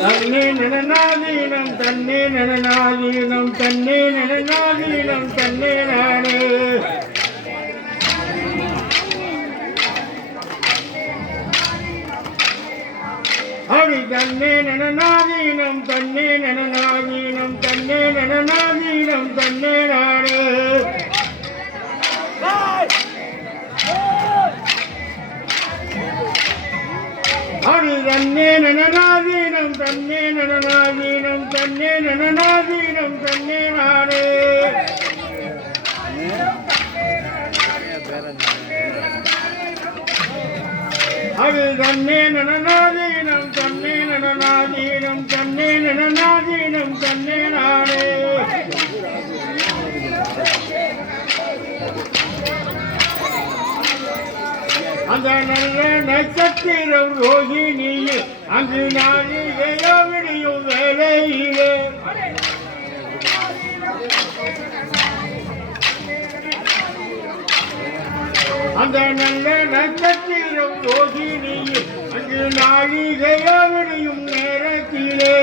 தன்னே நனநாதீனம் தன்னே நனநாதீனம் தன்னே நனநாதீனம் தன்னே நானே அடி தன்னே நனநாதீனம் தன்னே நனநாதீனம் தன்னே நனநாதீனம் தன்னே நானே அடி தன்னே நனநாதீனம் தன்னே நனநாதீனம் தன்னே நனநாதீனம் தன்னே நானே அடி தன்னே நனநாதீனம் தன்னே நனநாதீனம் தன்னே நனநாதீனம் தன்னே நானே அந்த நல்ல நட்சத்திரம் ரோகிணியில் அங்கு நாளிகையோ விடியும் வேலையிலே அந்த நல்ல நட்சத்திரம் ரோகிணியில் அங்கு நாளிகையோ விடியும் நேரத்திலே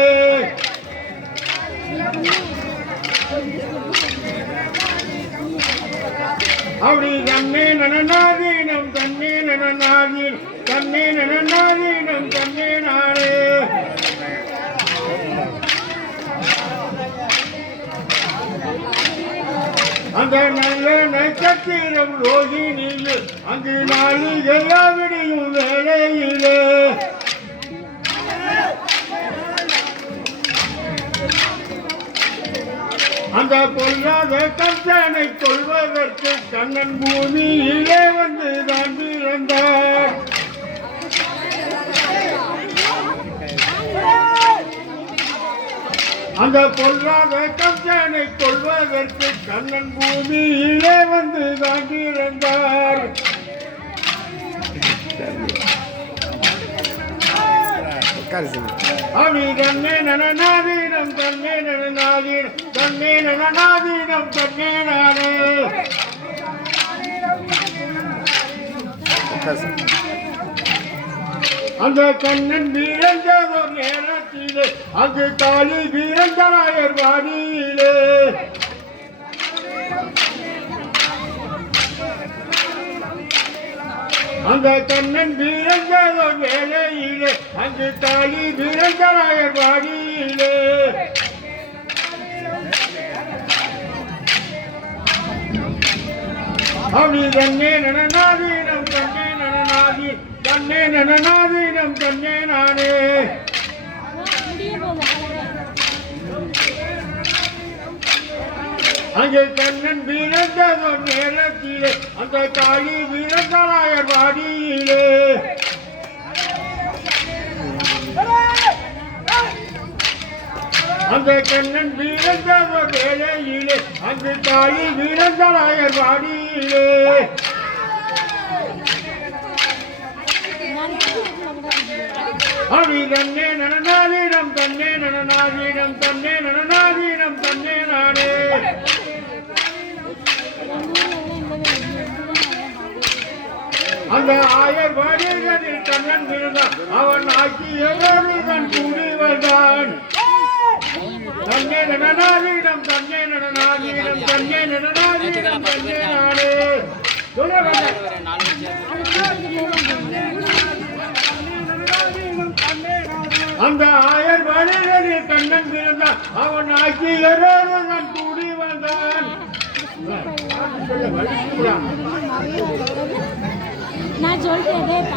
அப்படி தன்னே நனநாதீனம் தன்னே நனநாதீனம் தன்னே நனநாதீனம் தன்னே நானே அந்த நல்ல நட்சத்திரம் ரோகிணியில் அங்கு நாளிகையா விடியும் வேலையிலே அந்த பொல்லாத கஞ்சனை கொள்வதற்கு கண்ணன் பூமியிலே வந்து தான் பிறந்தார் அந்த பொல்லாத கஞ்சனை கொள்வதற்கு கண்ணன் பூமியிலே வந்து தான் பிறந்தார் அடி தன்னே நனநாதீனம் தன்னே நனநாதீனம் தன்னே நனநாதீனம் தன்னே நானே அந்த கண்ணன் வீரந்தோர் நேரத்திலே அங்கு காளி வீரந்தராயர் வாடியிலே அந்த கண்ணன் வீரந்தோர் வேலையிலே அங்கு காளி வீரந்தராயர் வாடியிலே அப்படி தன்னே நனநாதீனம் தன்னே நனநாதீனம் தன்னே நனநாதீனம் தன்னே நானே அங்கே கண்ணன் வீரந்தோர் நேரத்திலே அந்த காளி வீரந்தராயர் வாடியிலே அந்த கண்ணன் வீரந்தோர் வேலையிலே அந்த காளி வீரந்தராயர் வாடியிலே அடி தன்னே நனநாதீனம் தன்னே நனநாதீனம் தன்னே நனநாதீனம் தன்னே நானே அந்த ஆயர் வாடிகளில் கண்ணன் இருந்தான் அவன் ஆக்கியதோடு தன் கூடி வந்தான் தன்னே நனநாதீனம் தன்னே நனநாதீனம் தன்னே நனநாதீனம் தன்னே நானே அந்த ஆயர் வாடிகளில் கண்ணன் இருந்தான் அவன் ஆக்கியதோடு தன் கூடி வந்தான் நான் சொல்றேன்